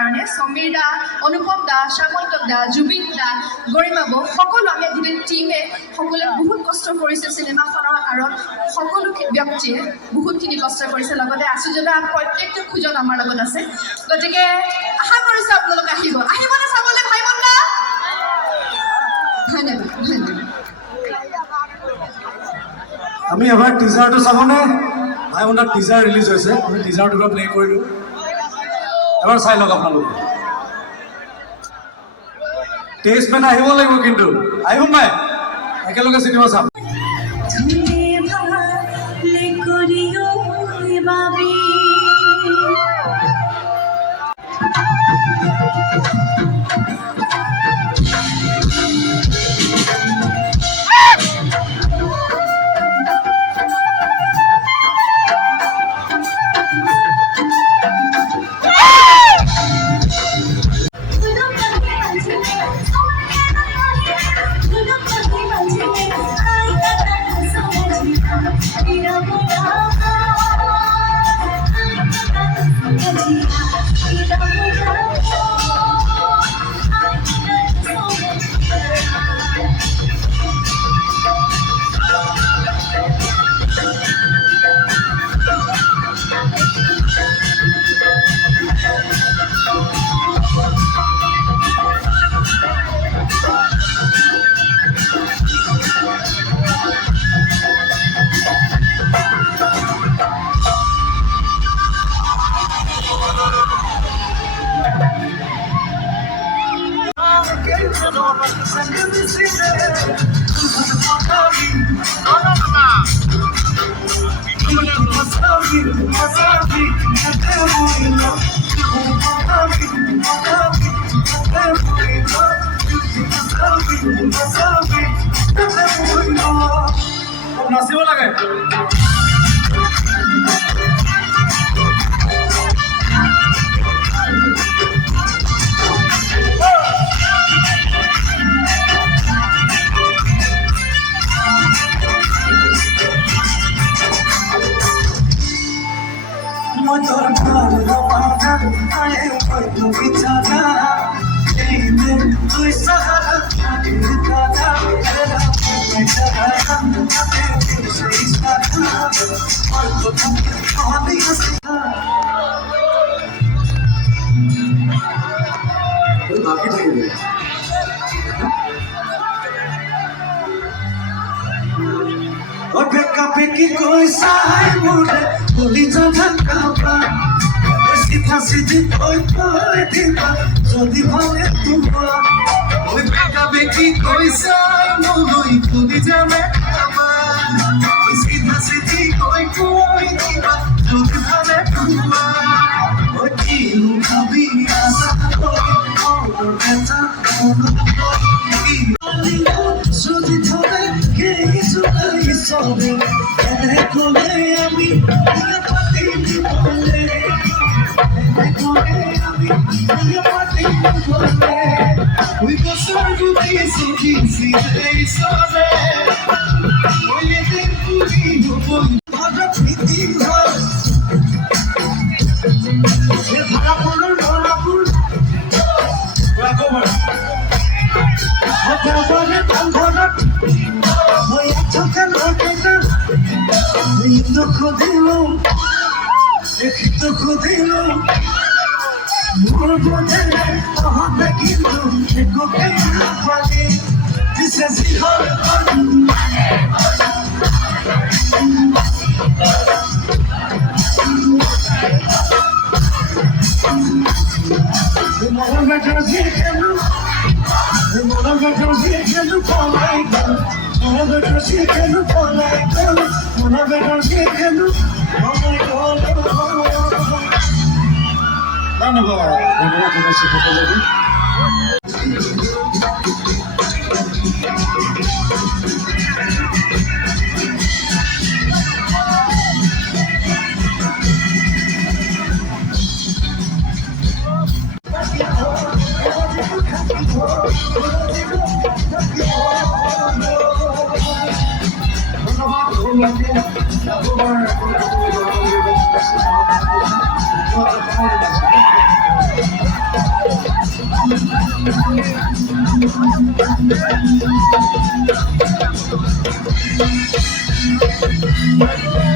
কাৰণে সমীৰ দা, অনুপম দা, শ্যামন্তক দা, জুবিন দা, গৰিমা বৌ সকলো আমি গোটেই টিমে সকলোৱে বহুত কষ্ট কৰিছে চিনেমাখনৰ আঁৰত সকলো ব্যক্তিয়ে বহুতখিনি কষ্ট কৰিছে লগতে আচুজনা প্ৰত্যেকটো খোজত আমাৰ লগত আছে গতিকে আশা কৰিছোঁ আপোনালোক আহিবনে চাবলৈ ভাই বন্ধা ধন্যবাদ আমি এবাৰ টিজাৰটো চাবনে ভাই বন্ধাৰ টিজাৰ ৰিলিজ হৈছে আমি টিজাৰটো প্লে কৰিলোঁ এবাৰ চাই লওক আপোনালোকে টেষ্ট মেন আহিব লাগিব কিন্তু আহিব নাই একেলগে চিনেমা চাম নাচিব লাগে Peki koysay mure Boli jajan kapa Sita siti koi koi diba Jodi bhale tumra Oi peki koysay mure Boli jajan kapa Sita siti koi koi diba Jodi bhale tumra Oi kilu kabi asa koi Aur beta ono Jodi thore Kei jugai sobe Kole ami Diya pati ni bole Kole ami Diya pati ni bole We go serve you kisi kisi Hey sobe Oye den puri ho boy Bhara priti ho Ye bhara purur bhara pur Back over Bhara bhara bhara Oye chokan bhara দুঃখ দিল দুঃখ দিল মোর বোঝে হবে কিন্তু পানি দিছে জিহর মনে বেটার কেন মনে বেটার কেন পালাই কেন মনে বেটার কেন পালাই কেন মনে বেটার কেন পালাই ধন্যবাদ ধন্যবাদ সকলকে ধন্যবাদ Thank